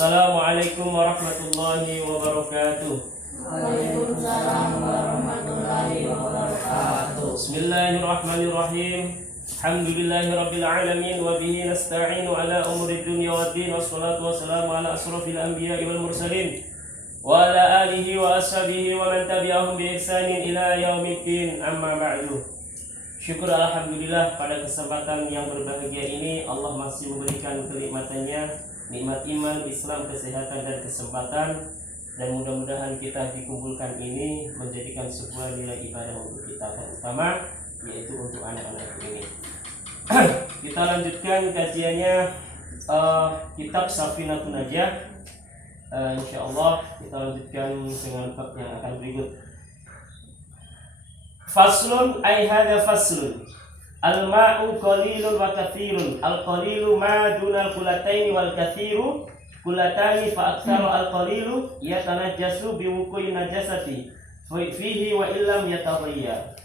Assalamualaikum warahmatullahi wabarakatuh. Waalaikumsalam warahmatullahi wabarakatuh. Bismillahirrahmanirrahim. Alhamdulillahirabbil alamin wa bihi nasta'inu ala umuri dunya waddin wassalatu wassalamu ala asrofil anbiya'i wal mursalin wa ala alihi wa ashabihi wa man tabi'ahum bi ihsanin ila yaumiddin, amma ba'du. Syukur alhamdulillah, pada kesempatan yang berbahagia ini Allah masih memberikan kenikmatannya, nikmat iman, Islam, kesehatan dan kesempatan, dan mudah-mudahan kita dikumpulkan ini menjadikan sebuah nilai ibadah untuk kita, terutama yaitu untuk anak-anak ini. Kita lanjutkan kajiannya kitab Safinatun Najah. Insyaallah kita lanjutkan dengan bab yang akan berikut. Faslun ay hadza faslun. Al-ma'u qalilun wa katsirun. Al-qalilu ma dunal qulataini wal katsiru qulatani fa aktsaru al-qalilu yatanajjasu bi wuqu'i najasati fihi wa illam yataghayyar.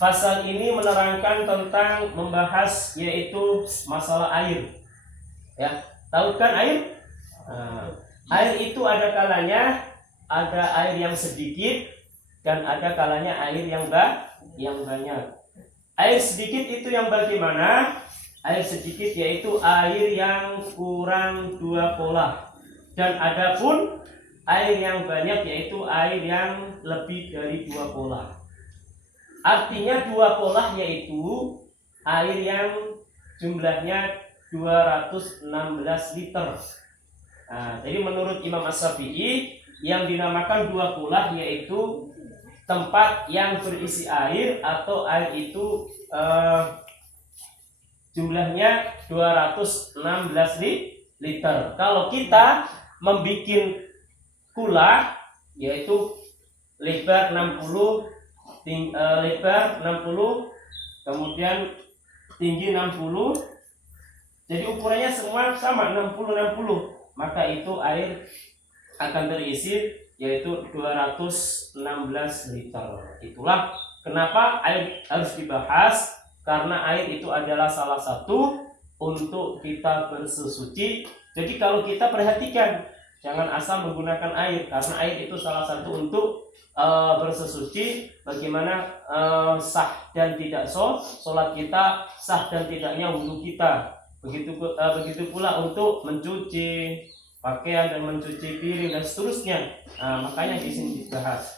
Fasal ini menerangkan tentang membahas yaitu masalah air. Ya, tahu kan air? Air itu ada kalanya ada air yang sedikit dan ada kalanya air yang banyak. Air sedikit itu yang bagaimana? Air sedikit yaitu air yang kurang 2 polah. Dan adapun air yang banyak yaitu air yang lebih dari 2 polah. Artinya 2 polah yaitu air yang jumlahnya 216 liter. Jadi menurut Imam As-Syafi'i yang dinamakan 2 polah yaitu tempat yang berisi air atau air itu jumlahnya 216 liter. Kalau kita membuat kula yaitu lebar 60, lebar 60, kemudian tinggi 60. Jadi ukurannya semua sama 60, maka itu air akan terisi yaitu 216 liter. Itulah kenapa air harus dibahas, karena air itu adalah salah satu untuk kita bersesuci. Jadi kalau kita perhatikan, jangan asal menggunakan air, karena air itu salah satu untuk bersesuci. Bagaimana sah dan tidak sholat kita, sah dan tidaknya wudu kita. Begitu pula untuk mencuci pakaian dan mencuci piring dan seterusnya. Makanya di sini dibahas.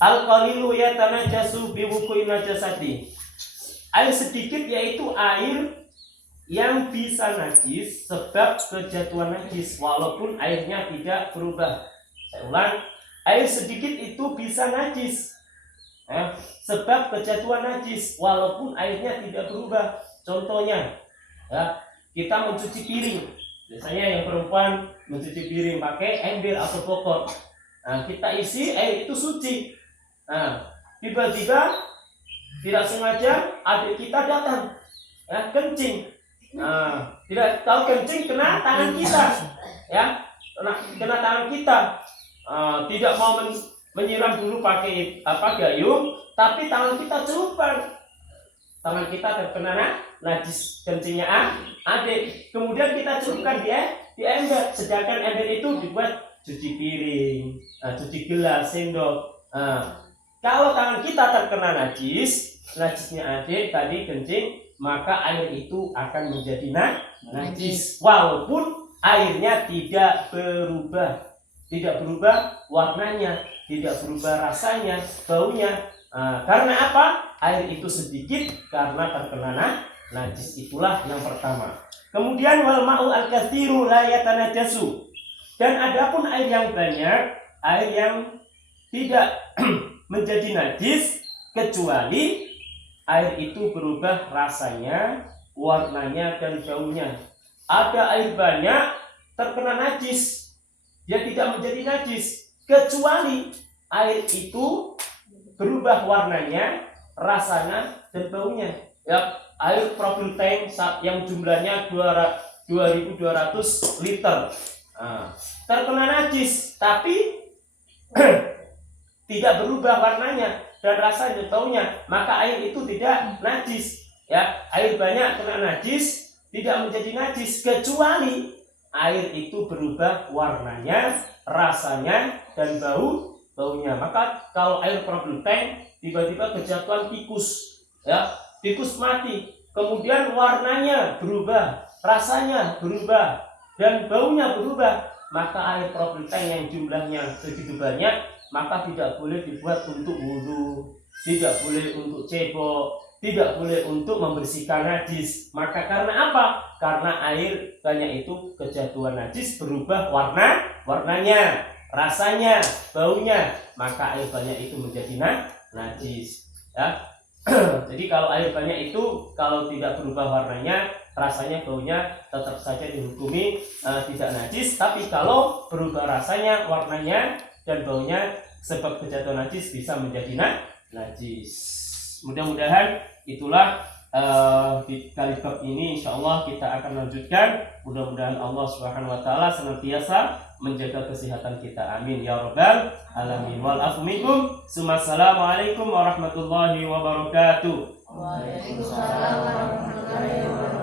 Al-qalilu yatanajjasu bi wuqu'i najasati. Air sedikit yaitu air yang bisa najis sebab kejatuhan najis walaupun airnya tidak berubah. Saya ulang, air sedikit itu bisa najis sebab kejatuhan najis walaupun airnya tidak berubah. Contohnya, kita mencuci piring. Biasanya yang perempuan mencuci piring pakai ember atau pokok. Kita isi air itu suci. Tiba-tiba tidak sengaja adik kita datang, kencing. Tidak tahu kencing kena tangan kita, kena tangan kita. Tidak mau menyiram dulu pakai gayung, tapi tangan kita celupkan. Tangan kita terkena najis kencingnya adik. Kemudian kita celupkan di ember. Sedangkan ember itu dibuat cuci piring, cuci gelas, sendok. Kalau tangan kita terkena najisnya adik tadi kencing, maka air itu akan menjadi najis. Walaupun airnya tidak berubah warnanya, tidak berubah rasanya, baunya. Karena apa? Air itu sedikit karena terkena najis. Itulah yang pertama. Kemudian wal ma'u al-katsiru la yatanajjasu. Dan adapun air yang banyak, air yang tidak menjadi najis kecuali air itu berubah rasanya, warnanya dan baunya. Ada air banyak terkena najis, dia tidak menjadi najis kecuali air itu berubah warnanya, rasanya dan baunya. Air profil tank yang jumlahnya 2200 liter terkena najis tapi tidak berubah warnanya dan rasanya, baunya, maka air itu tidak najis. Air banyak kena najis tidak menjadi najis kecuali air itu berubah warnanya, rasanya, dan baunya. Maka kalau air problem tank tiba-tiba kejatuhan tikus, ya, tikus mati, kemudian warnanya berubah, rasanya berubah, dan baunya berubah, maka air problem tank yang jumlahnya segitu banyak, maka tidak boleh dibuat untuk wudhu, tidak boleh untuk cebok, tidak boleh untuk membersihkan najis. Maka karena apa? Karena air banyak itu kejatuhan najis, berubah warnanya, rasanya, baunya, maka air banyak itu menjadi najis, ya. Jadi kalau air banyak itu kalau tidak berubah warnanya, rasanya, baunya, tetap saja dihukumi tidak najis. Tapi kalau berubah rasanya, warnanya, dan baunya sebab kejatuhan najis, bisa menjadi najis. Mudah-mudahan itulah di kali bab ini insya Allah kita akan lanjutkan. Mudah-mudahan Allah Subhanahu wa taala senantiasa menjaga kesehatan kita. Amin ya rabbal alamin. Wal afu minkum. Assalamualaikum warahmatullahi wabarakatuh. Waalaikumsalam warahmatullahi wabarakatuh.